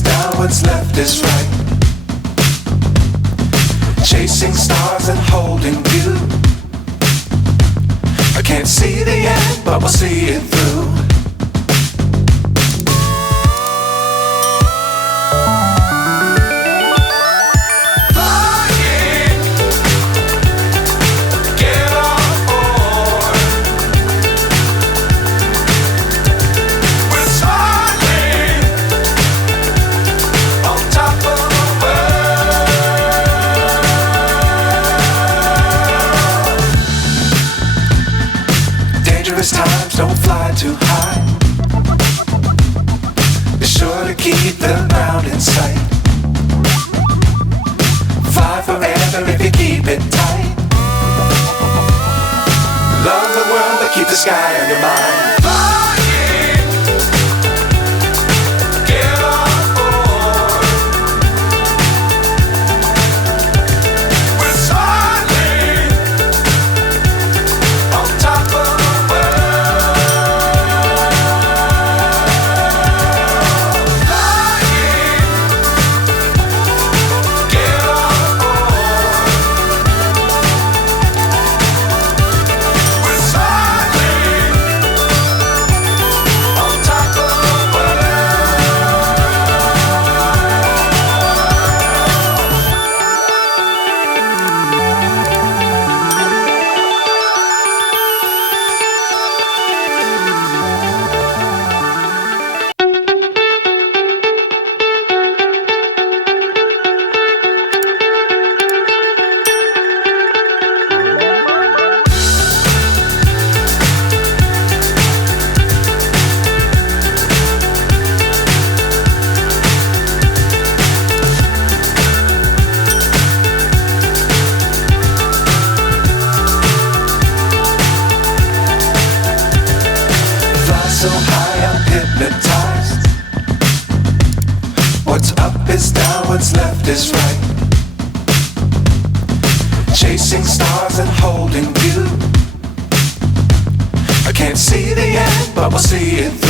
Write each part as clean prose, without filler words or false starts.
is down, what's left is right. Chasing stars and holding you. I can't see the end, but we'll see it through. Times don't fly too high. Be sure to keep the ground in sight. Fly forever if you keep it tight. Love the world but keep the sky on your mind. So high I'm hypnotized. What's up is down, what's left is right. Chasing stars and holding you. I can't see the end, but we'll see it through.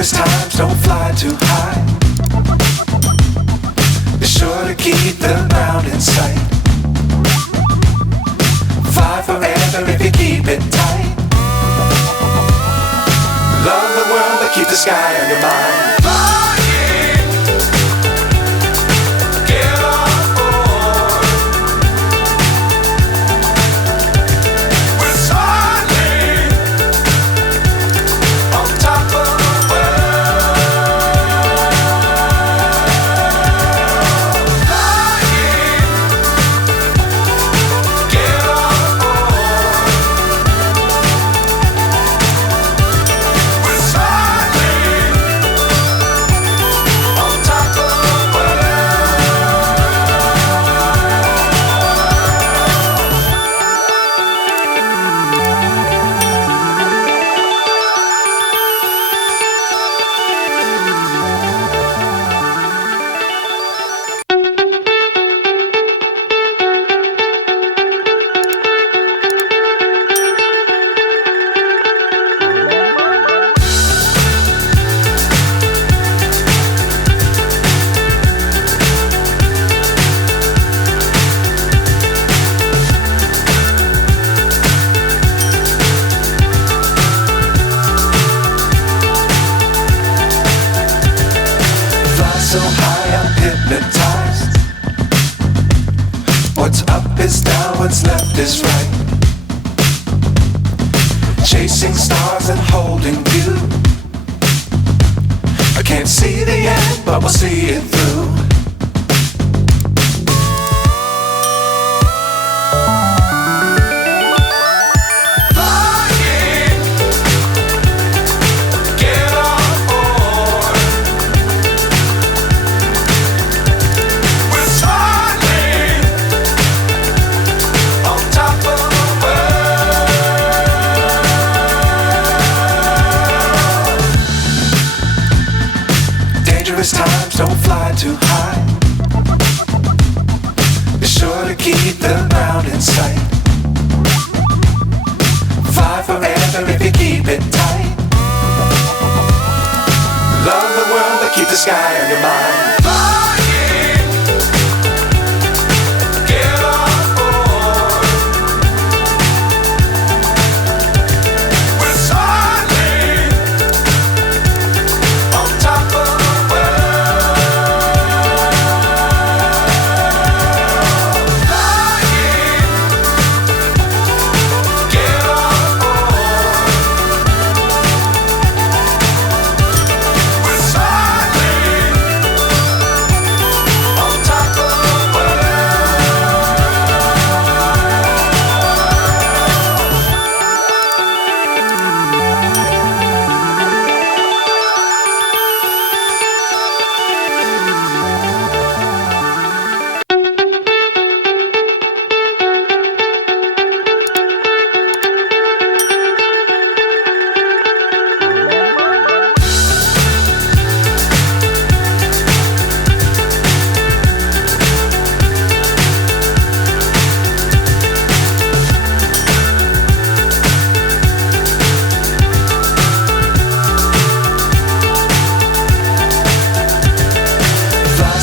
Times don't fly too high. Be sure to keep the ground in sight. Fly forever if you keep it tight. Love the world but keep the sky on your mind. So high I'm hypnotized. What's up is down, what's left is right. Chasing stars and holding you. I can't see the end, but we'll see it through. Get on board. We're to keep the ground in sight. Fly forever if you keep it tight. Love the world but keep the sky on your mind.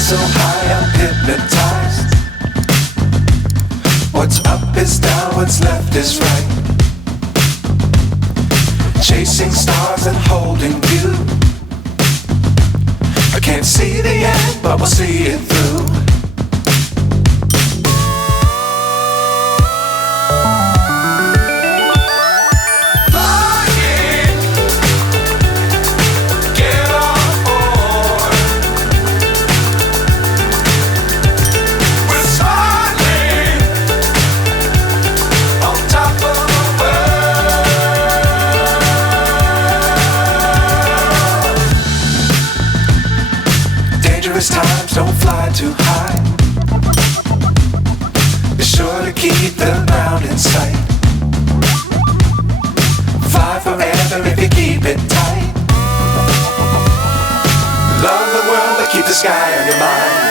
So high I'm hypnotized. What's up is down, what's left is right. Chasing stars and holding you. I can't see the end, but we'll see it through. Dangerous times, don't fly too high. Be sure to keep the ground in sight. Fly forever if you keep it tight. Love the world but keep the sky on your mind.